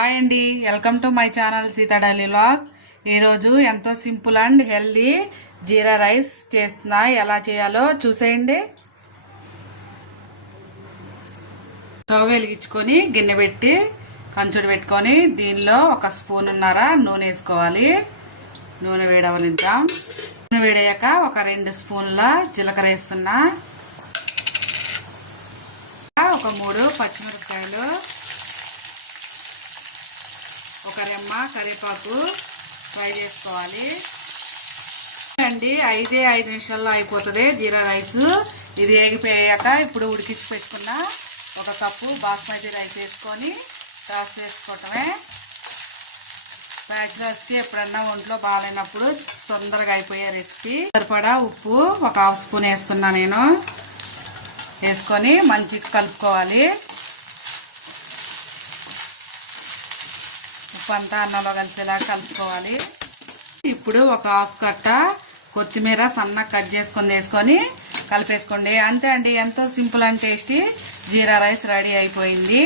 Hi అండి. Welcome to my channel Seetha daily log ఈరోజు ఎంతో simple and healthy jeera rice చేస్తున్నా. ఎలా చేయాలో చూసేయండి. స్టవ్ వెలిగించుకొని గిన్నె పెట్టి కంచుడు పెట్టుకొని దీనిలో ఒక స్పూన్ ఉన్నర నూనె వేసుకోవాలి. నూనె వేడవనిద్దాం. నూనె వేడయ్యాక ఒక రెండు స్పూన్ల జీలకర్ర వేస్తున్నా. ఒక మూడు పచ్చిమిరపకాయలు. ఒక రెమ్మ కరివేపాకు ఫ్రై చేసుకోవాలి. అండి ఐదే ఐదు నిమిషాల్లో అయిపోతుంది జీరా రైస్. ఇది ఏగిపోయాక ఇప్పుడు ఉడికించి పెట్టుకున్న ఒక కప్పు బాస్మతి రైస్ వేసుకొని టాస్ చేసుకోవటమే బ్యాచిలర్స్కి ఎప్పుడన్నా ఒంట్లో బాగాలేనప్పుడు తొందరగా అయిపోయే రెసిపీ. సరిపడా ఉప్పు ఒక హాఫ్ స్పూన్ వేస్తున్నా నేను. వేసుకొని మంచిగా కలుపుకోవాలి. ఉప్పు అంతా అన్నంలో కలిసేలా కలుపుకోవాలి. ఇప్పుడు ఒక హాఫ్ కట్ట కొత్తిమీర సన్నగా కట్ చేసుకొని వేసుకొని కలిపేసుకోండి. అంతే అండి ఎంతో simple and tasty jeera rice ready అయిపోయింది.